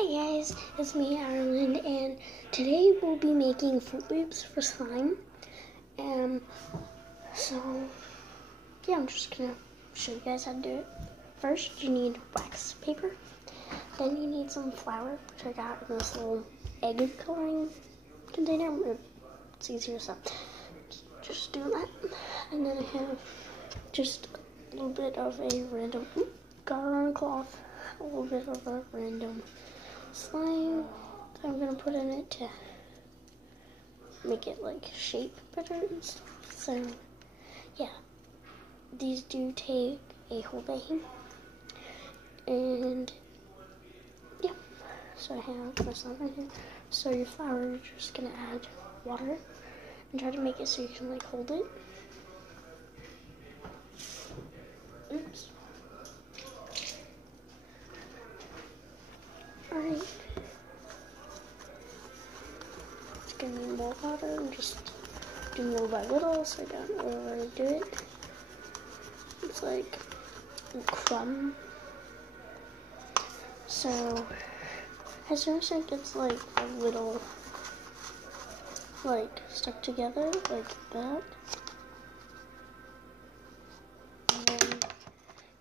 Hi guys, it's me, Ireland, and today we'll be making Fruit Loops for slime. I'm just gonna show you guys how to do it. First, you need wax paper. Then you need some flour, which I got in this little egg coloring container. It's easier, so just do that. And then I have just a little bit of a random, got it on a cloth, a little bit of a random slime that I'm gonna put in it to make it like shape better and stuff. So yeah, these do take a whole day, and yeah. So I have my slime right here. So your flour, you're just gonna add water and try to make it so you can like hold it. Oops. Alright. It's gonna need more water and just do little by little so I don't overdo it. It's like a crumb. So as soon as it gets like a little like stuck together like that, and then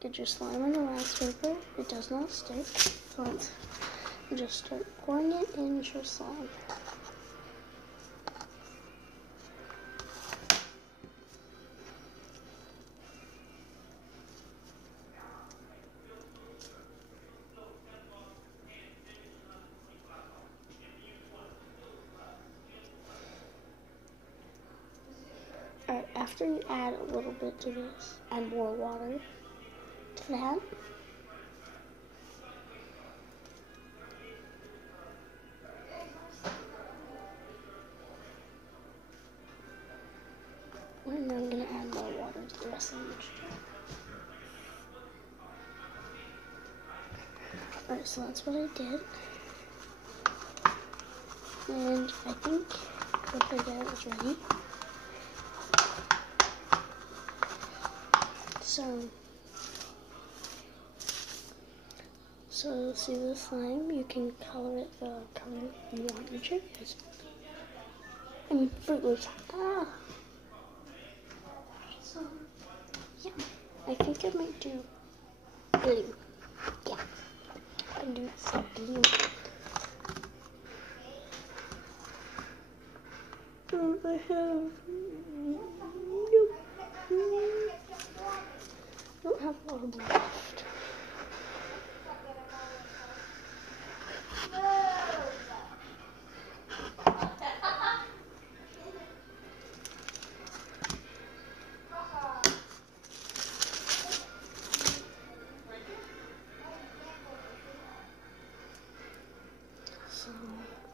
get your slime on the wax paper. It does not stick, so let's just start pouring it into your slime. Alright, after you add a little bit to this, add more water to that. And then I'm going to add more water to the rest of the mixture. Alright, so that's what I did. And I think what I did was ready. So see the slime, you can color it the color you want your cherries. I mean, Fruit Loops. So, yeah, I think I might do blue. Yeah, I can do some blue. I don't have a lot of blue left. So,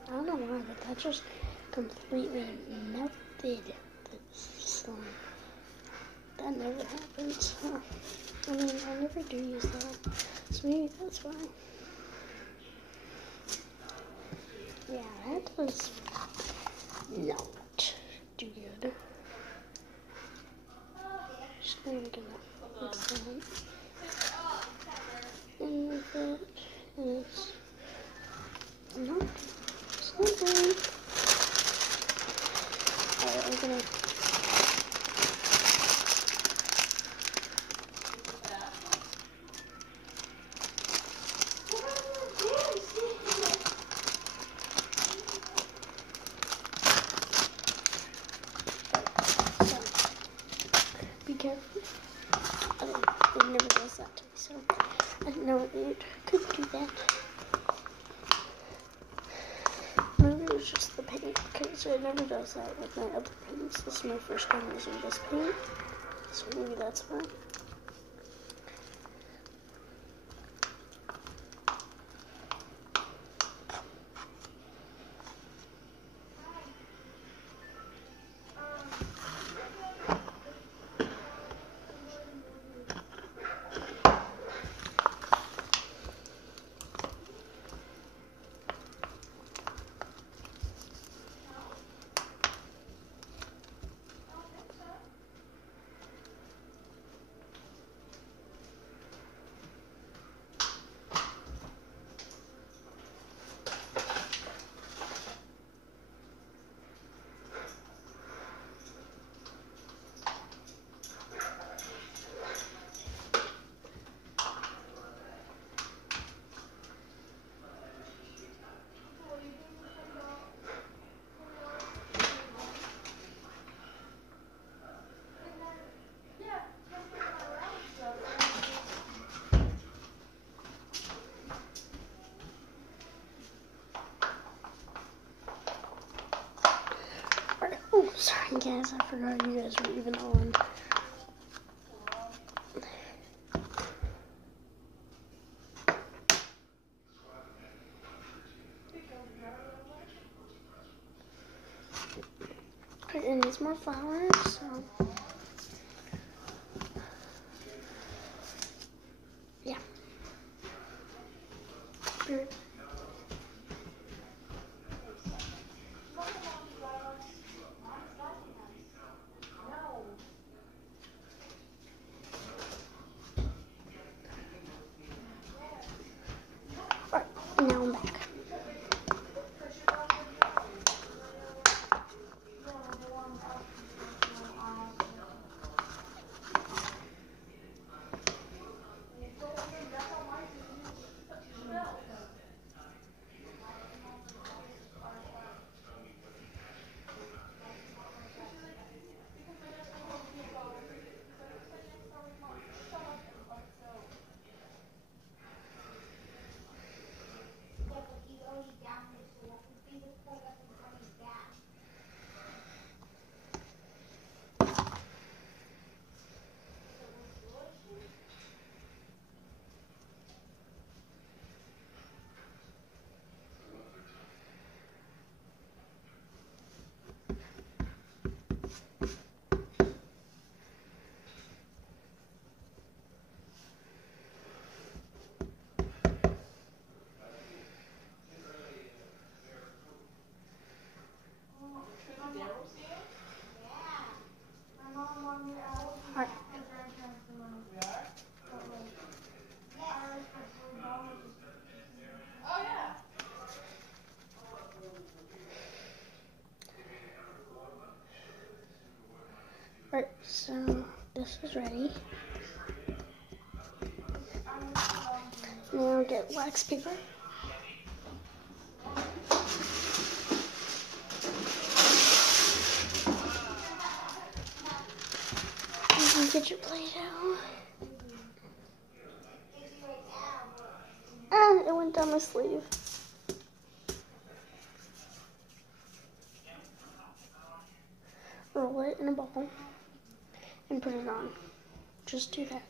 I don't know why, but that just completely melted the slime. That never happens. I mean, I never do use that, so maybe that's why. Yeah, that was not too good. Just gonna mix that in with it, and it's not good. Alright, I'm gonna be careful. It never does that to me, so I didn't know it could do that. Maybe it was just the paint, because it never does that with my other paints. This is my first time using this paint, so maybe that's why. Sorry guys, I forgot you guys were even on. It needs more flowers, so yeah. Alright, now I'm back. Alright. Alright, so this is ready. Now get wax paper. And get your Play-Doh. And it went down my sleeve. Roll it in a ball and put it on. Just do that.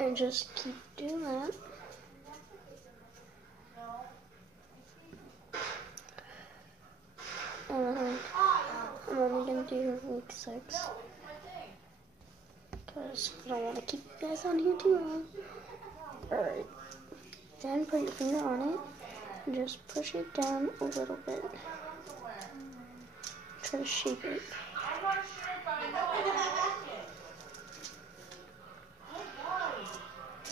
And just keep doing that. I'm only going to do week 6. Because I don't want to keep you guys on here too long. Alright. Then put your finger on it. And just push it down a little bit. Try to shape it. I'm not sure if I know what I like it.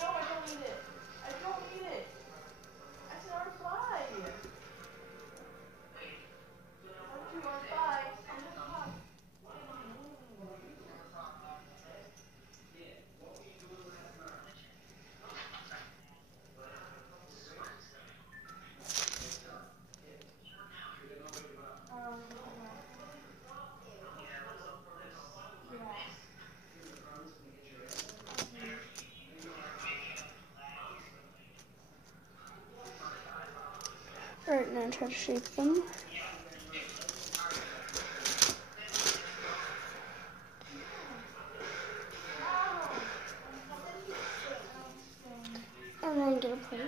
No, I don't need it. I don't need it. I said R5. R2, R5. Alright, now try to shape them. And then get a plate.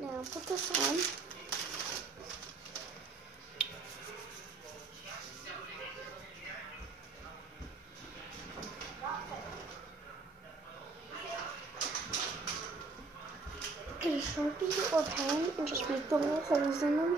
Now put this on. Get a Sharpie or pen and just make the little holes in them.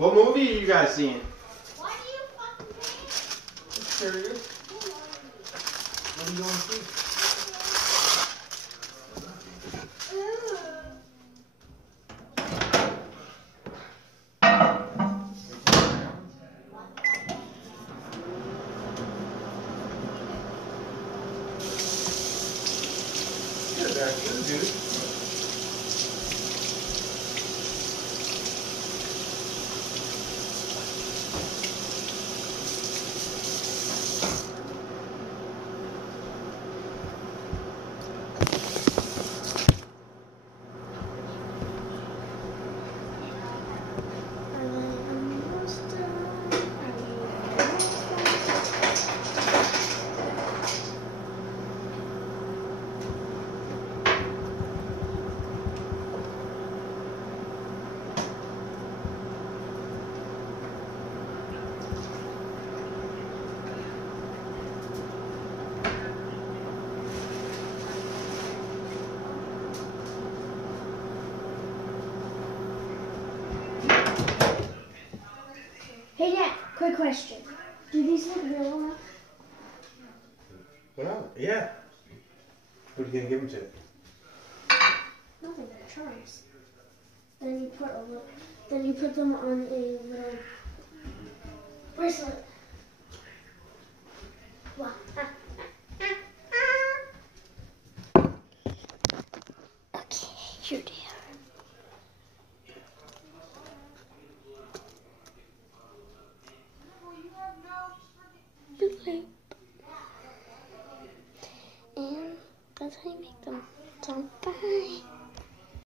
What movie are you guys seeing? Why do you fucking pay? Just curious. What are you going to see? Good, good, dude. Hey Dad, quick question. Do these look real enough? Well, yeah. Who are you going to give them to? Nothing, they're charms. Then you put them on a little bracelet. Wow.